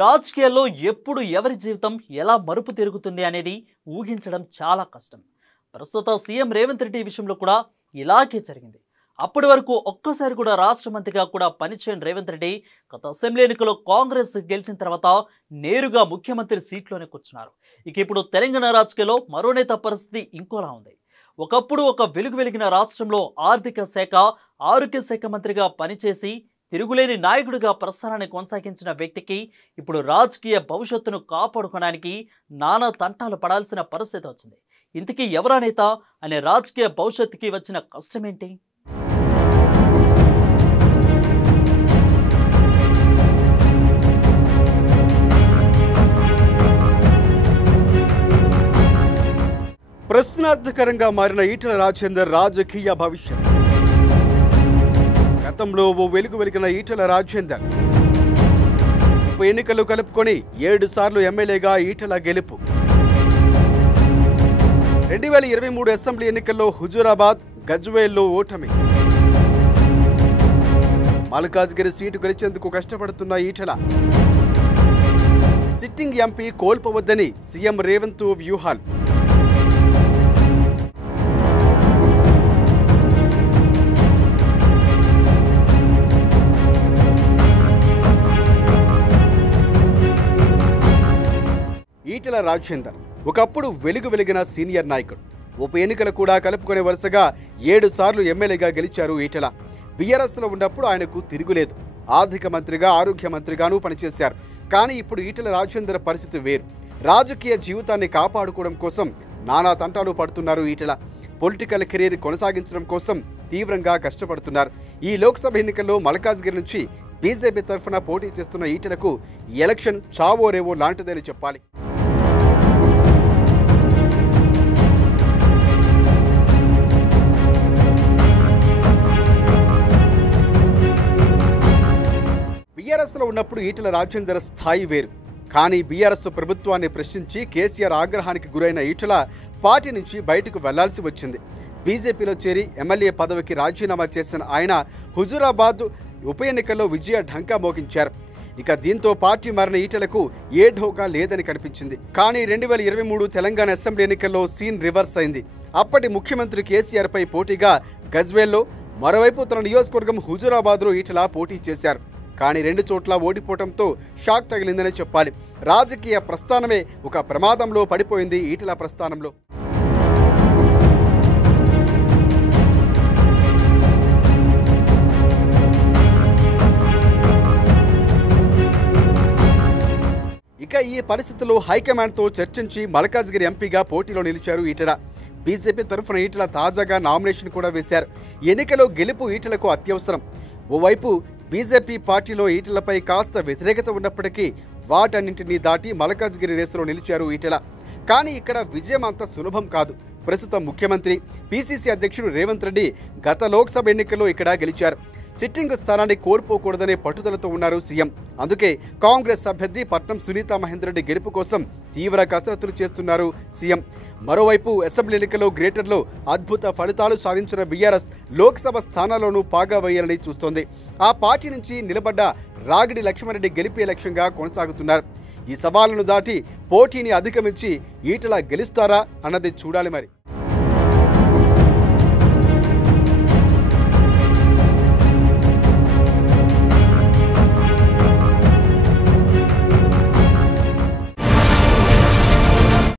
రాజకీయాల్లో ఎప్పుడు ఎవరి జీవితం ఎలా మరుపు తిరుగుతుంది అనేది ఊహించడం చాలా కష్టం. ప్రస్తుత సీఎం రేవంత్ రెడ్డి విషయంలో కూడా ఇలాగే జరిగింది. అప్పటి వరకు ఒక్కసారి కూడా రాష్ట్ర మంత్రిగా కూడా పనిచేయని రేవంత్ రెడ్డి గత అసెంబ్లీ ఎన్నికల్లో కాంగ్రెస్ గెలిచిన తర్వాత నేరుగా ముఖ్యమంత్రి సీట్లోనే కూర్చున్నారు. ఇక ఇప్పుడు తెలంగాణ రాజకీయాల్లో మరో నేత పరిస్థితి ఇంకోలా ఉంది. ఒకప్పుడు ఒక వెలిగిన రాష్ట్రంలో ఆర్థిక శాఖ, ఆరోగ్య శాఖ మంత్రిగా పనిచేసి తిరుగులేని నాయకుడిగా ప్రస్థానాన్ని కొనసాగించిన వ్యక్తికి ఇప్పుడు రాజకీయ భవిష్యత్తును కాపాడుకోవడానికి నానా తంటాలు పడాల్సిన పరిస్థితి వచ్చింది. ఇంతకీ ఎవరా నేత అనే రాజకీయ భవిష్యత్తుకి వచ్చిన కష్టమేంటి? ప్రశ్నార్థకరంగా మారిన ఈటెల రాజేందర్ రాజకీయ భవిష్యత్. గతంలో ఓ వెలిగిన ఈటెల రాజేందర్ ఉప ఎన్నికలు కలుపుకొని 7 సార్లు ఎమ్మెల్యేగా ఈటెల గెలుపు. 2023 అసెంబ్లీ ఎన్నికల్లో హుజూరాబాద్, గజ్వేల్లో ఓటమి. మల్కాజ్గిరి సీటు గెలిచేందుకు కష్టపడుతున్న ఈటెల. సిట్టింగ్ ఎంపీ కోల్పోవద్దని సీఎం రేవంత్ వ్యూహాలు. ఈటెల రాజేందర్ ఒకప్పుడు వెలిగిన సీనియర్ నాయకుడు. ఉప ఎన్నికలు కూడా కలుపుకునే వరుసగా 7 సార్లు ఎమ్మెల్యేగా గెలిచారు ఈటెల. బీఆర్ఎస్లో ఉన్నప్పుడు ఆయనకు తిరుగులేదు. ఆర్థిక మంత్రిగా, ఆరోగ్య మంత్రిగానూ పనిచేశారు. కానీ ఇప్పుడు ఈటెల రాజేందర్ పరిస్థితి వేరు. రాజకీయ జీవితాన్ని కాపాడుకోవడం కోసం నానా తంటాలు పడుతున్నారు ఈటెల. పొలిటికల్ కెరీర్ కొనసాగించడం కోసం తీవ్రంగా కష్టపడుతున్నారు. ఈ లోక్సభ ఎన్నికల్లో మల్కాజ్గిరి నుంచి బీజేపీ తరఫున పోటీ చేస్తున్న ఈటెలకు ఎలక్షన్ చావో రేవో లాంటిదని చెప్పాలి. బీఆర్ఎస్లో ఉన్నప్పుడు ఈటెల రాజేందర్ స్థాయి వేరు. కానీ బీఆర్ఎస్ ప్రభుత్వాన్ని ప్రశ్నించి కేసీఆర్ ఆగ్రహానికి గురైన ఈటెల పార్టీ నుంచి బయటకు వెళ్లాల్సి వచ్చింది. బీజేపీలో చేరి ఎమ్మెల్యే పదవికి రాజీనామా చేసిన ఆయన హుజూరాబాద్ ఉప ఎన్నికల్లో విజయ ఢంకా మోగించారు. ఇక దీంతో పార్టీ మారిన ఈటెలకు ఏ ఢోకా లేదని కనిపించింది. కానీ 2023 తెలంగాణ అసెంబ్లీ ఎన్నికల్లో సీన్ రివర్స్ అయింది. అప్పటి ముఖ్యమంత్రి కేసీఆర్ పై పోటీగా గజ్వేల్లో, మరోవైపు తన నియోజకవర్గం హుజూరాబాద్లో ఈటెల పోటీ చేశారు. కానీ 2 చోట్ల ఓడిపోవడంతో షాక్ తగిలిందని చెప్పాలి. రాజకీయ ప్రస్థానమే ఒక ప్రమాదంలో పడిపోయింది ఈటెల ప్రస్థానంలో. ఇక ఈ పరిస్థితుల్లో హైకమాండ్తో చర్చించి మల్కాజ్గిరి ఎంపీగా పోటీలో నిలిచారు ఈటెల. బీజేపీ తరఫున ఈటెల తాజాగా నామినేషన్ కూడా వేశారు. ఎన్నికలో గెలుపు ఈటెలకు అత్యవసరం. ఓవైపు బీజేపీ పార్టీలో ఈటెలపై కాస్త వ్యతిరేకత ఉన్నప్పటికీ వాటన్నింటినీ దాటి మల్కాజ్గిరి రేసులో నిలిచారు ఈటెల. కానీ ఇక్కడ విజయం అంత సులభం కాదు. ప్రస్తుతం ముఖ్యమంత్రి, పీసీసీ అధ్యక్షుడు రేవంత్ రెడ్డి గత లోక్సభ ఎన్నికల్లో ఇక్కడ గెలిచారు. సిట్టింగ్ స్థానాన్ని కోల్పోకూడదనే పట్టుదలతో ఉన్నారు సీఎం. అందుకే కాంగ్రెస్ అభ్యర్థి పట్నం సునీతా మహేందర్ రెడ్డి గెలుపు కోసం తీవ్ర కసరత్తులు చేస్తున్నారు సీఎం. మరోవైపు అసెంబ్లీ ఎన్నికల్లో గ్రేటర్లో అద్భుత ఫలితాలు సాధించిన బీఆర్ఎస్ లోక్సభ స్థానాల్లోనూ పాగా వేయాలని చూస్తోంది. ఆ పార్టీ నుంచి నిలబడ్డ రాగిడి లక్ష్మారెడ్డి గెలిపే లక్ష్యంగా కొనసాగుతున్నారు. ఈ సవాళ్లను దాటి పోటీని అధిగమించి ఈటెల గెలుస్తారా అన్నది చూడాలి మరి.